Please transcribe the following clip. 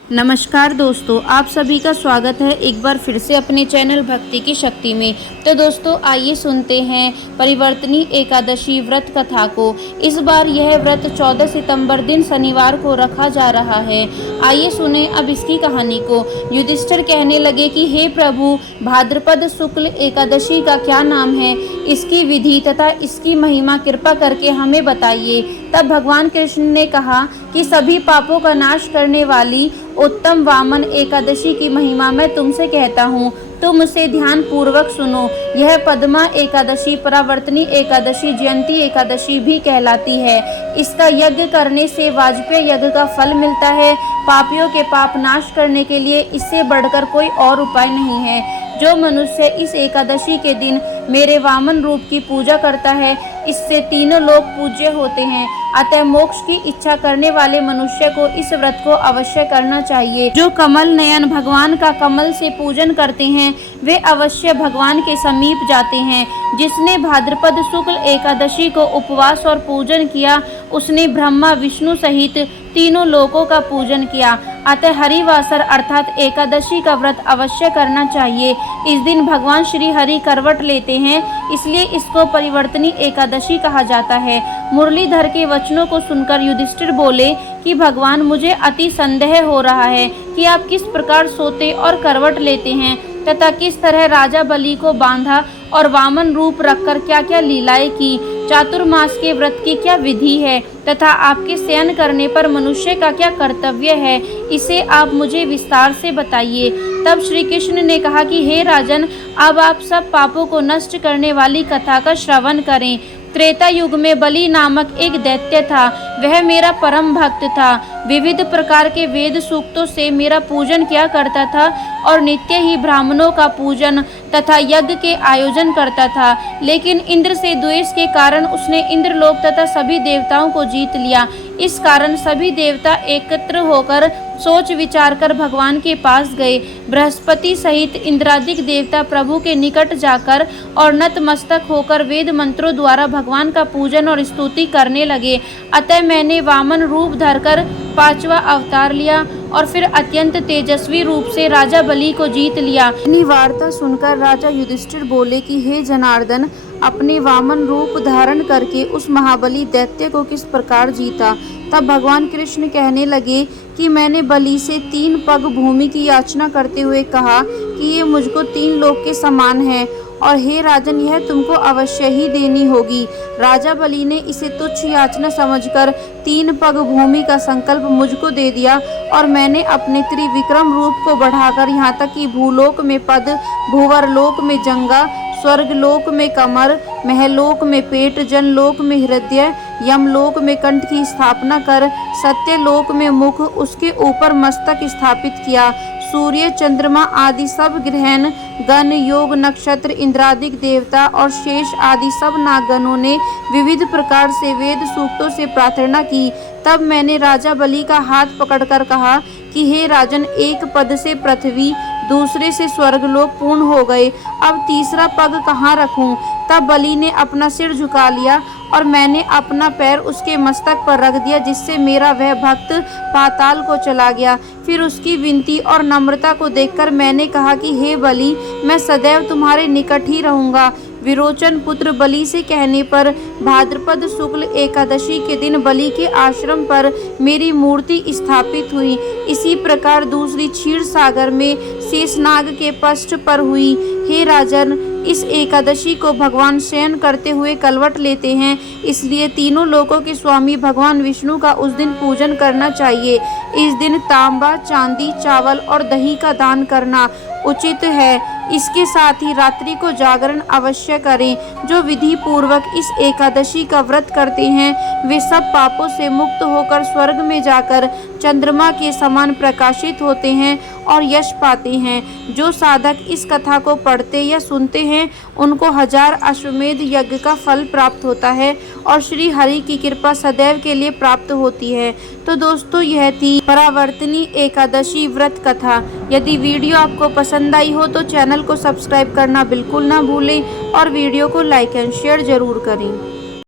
नमस्कार दोस्तों, आप सभी का स्वागत है एक बार फिर से अपने चैनल भक्ति की शक्ति में। तो दोस्तों आइए सुनते हैं परिवर्तनी एकादशी व्रत कथा को। इस बार यह व्रत 14 सितंबर दिन शनिवार को रखा जा रहा है। आइए सुने अब इसकी कहानी को। युधिष्ठिर कहने लगे कि हे प्रभु, भाद्रपद शुक्ल एकादशी का क्या नाम है, इसकी विधि तथा इसकी महिमा कृपा करके हमें बताइए। तब भगवान कृष्ण ने कहा कि सभी पापों का नाश करने वाली उत्तम वामन एकादशी की महिमा मैं तुमसे कहता हूँ, तुम उसे ध्यान पूर्वक सुनो। यह पद्मा एकादशी, परावर्तनी एकादशी, जयंती एकादशी भी कहलाती है। इसका यज्ञ करने से वाजपेय यज्ञ का फल मिलता है। पापियों के पाप नाश करने के लिए इससे बढ़कर कोई और उपाय नहीं है। जो मनुष्य इस एकादशी के दिन मेरे वामन रूप की पूजा करता है, इससे तीनों लोग पूज्य होते हैं। अतः मोक्ष की इच्छा करने वाले मनुष्य को इस व्रत को अवश्य करना चाहिए। जो कमल नयन भगवान का कमल से पूजन करते हैं, वे अवश्य भगवान के समीप जाते हैं। जिसने भाद्रपद शुक्ल एकादशी को उपवास और पूजन किया, उसने ब्रह्मा विष्णु सहित तीनों लोकों का पूजन किया। अतः हरिवासर अर्थात एकादशी का व्रत अवश्य करना चाहिए। इस दिन भगवान श्री हरि करवट लेते हैं, इसलिए इसको परिवर्तनी एकादशी कहा जाता है। मुरलीधर के वचनों को सुनकर युधिष्ठिर बोले कि भगवान, मुझे अति संदेह हो रहा है कि आप किस प्रकार सोते और करवट लेते हैं तथा किस तरह राजा बलि को बांधा और वामन रूप रखकर क्या क्या लीलाएं की। चातुर्मास के व्रत की क्या विधि है तथा आपके शयन करने पर मनुष्य का क्या कर्तव्य है, इसे आप मुझे विस्तार से बताइए। तब श्री कृष्ण ने कहा कि हे राजन, अब आप सब पापों को नष्ट करने वाली कथा का श्रवण करें। त्रेता युग में बलि नामक एक दैत्य था। वह मेरा परम भक्त था। विविध प्रकार के वेद सूक्तों से मेरा पूजन किया करता था और नित्य ही ब्राह्मणों का पूजन तथा यज्ञ के आयोजन करता था। लेकिन इंद्र से द्वेष के कारण उसने इंद्रलोक तथा सभी देवताओं को जीत लिया। इस कारण सभी देवता एकत्र होकर सोच विचार कर भगवान के पास गए। बृहस्पति सहित इंद्रादिक देवता प्रभु के निकट जाकर और नतमस्तक होकर वेद मंत्रों द्वारा भगवान का पूजन और स्तुति करने लगे। अतः मैंने वामन रूप धरकर 5वां अवतार लिया और फिर अत्यंत तेजस्वी रूप से राजा बलि को जीत लिया। इतनी वार्ता सुनकर राजा युधिष्ठिर बोले कि हे जनार्दन, अपने वामन रूप धारण करके उस महाबली दैत्य को किस प्रकार जीता। तब भगवान कृष्ण कहने लगे कि मैंने बलि से 3 पग भूमि की याचना करते हुए कहा कि ये मुझको 3 लोक के समान है और हे राजन, यह तुमको अवश्य ही देनी होगी। राजा बलि ने इसे तुच्छ याचना समझकर 3 पग भूमि का संकल्प मुझको दे दिया और मैंने अपने त्रिविक्रम रूप को बढ़ाकर यहाँ तक कि भूलोक में पद, भूवरलोक में जंगा, स्वर्गलोक में कमर, महलोक में पेट, जनलोक में हृदय, यमलोक में कंठ की स्थापना कर सत्यलोक में मुख, उसके ऊपर मस्तक स्थापित किया। सूर्य, चंद्रमा आदि सब ग्रहण, गण, योग, नक्षत्र, इंद्रादिक देवता और शेष आदि सब नागगणों ने विविध प्रकार से वेद सूक्तों से प्रार्थना की। तब मैंने राजा बलि का हाथ पकड़कर कहा कि हे राजन, एक पद से पृथ्वी, दूसरे से स्वर्गलोक पूर्ण हो गए, अब तीसरा पग कहाँ रखूं। तब बलि ने अपना सिर झुका लिया और मैंने अपना पैर उसके मस्तक पर रख दिया, जिससे मेरा वह भक्त पाताल को चला गया। फिर उसकी विनती और नम्रता को देखकर मैंने कहा कि हे बलि, मैं सदैव तुम्हारे निकट ही रहूंगा। विरोचन पुत्र बलि से कहने पर भाद्रपद शुक्ल एकादशी के दिन बलि के आश्रम पर मेरी मूर्ति स्थापित हुई। इसी प्रकार दूसरी क्षीर सागर में शेषनाग के पृष्ठ पर हुई। हे राजन, इस एकादशी को भगवान शयन करते हुए कलवट लेते हैं, इसलिए तीनों लोकों के स्वामी भगवान विष्णु का उस दिन पूजन करना चाहिए। इस दिन तांबा, चांदी, चावल और दही का दान करना उचित है। इसके साथ ही रात्रि को जागरण अवश्य करें। जो विधि पूर्वक इस एकादशी का व्रत करते हैं, वे सब पापों से मुक्त होकर स्वर्ग में जाकर चंद्रमा के समान प्रकाशित होते हैं और यश पाते हैं। जो साधक इस कथा को पढ़ते या सुनते हैं, उनको 1000 अश्वमेध यज्ञ का फल प्राप्त होता है और श्री हरि की कृपा सदैव के लिए प्राप्त होती है। तो दोस्तों, यह थी परावर्तनी एकादशी व्रत कथा। यदि वीडियो आपको पसंद आई हो तो चैनल को सब्सक्राइब करना बिल्कुल ना भूलें और वीडियो को लाइक एंड शेयर जरूर करें।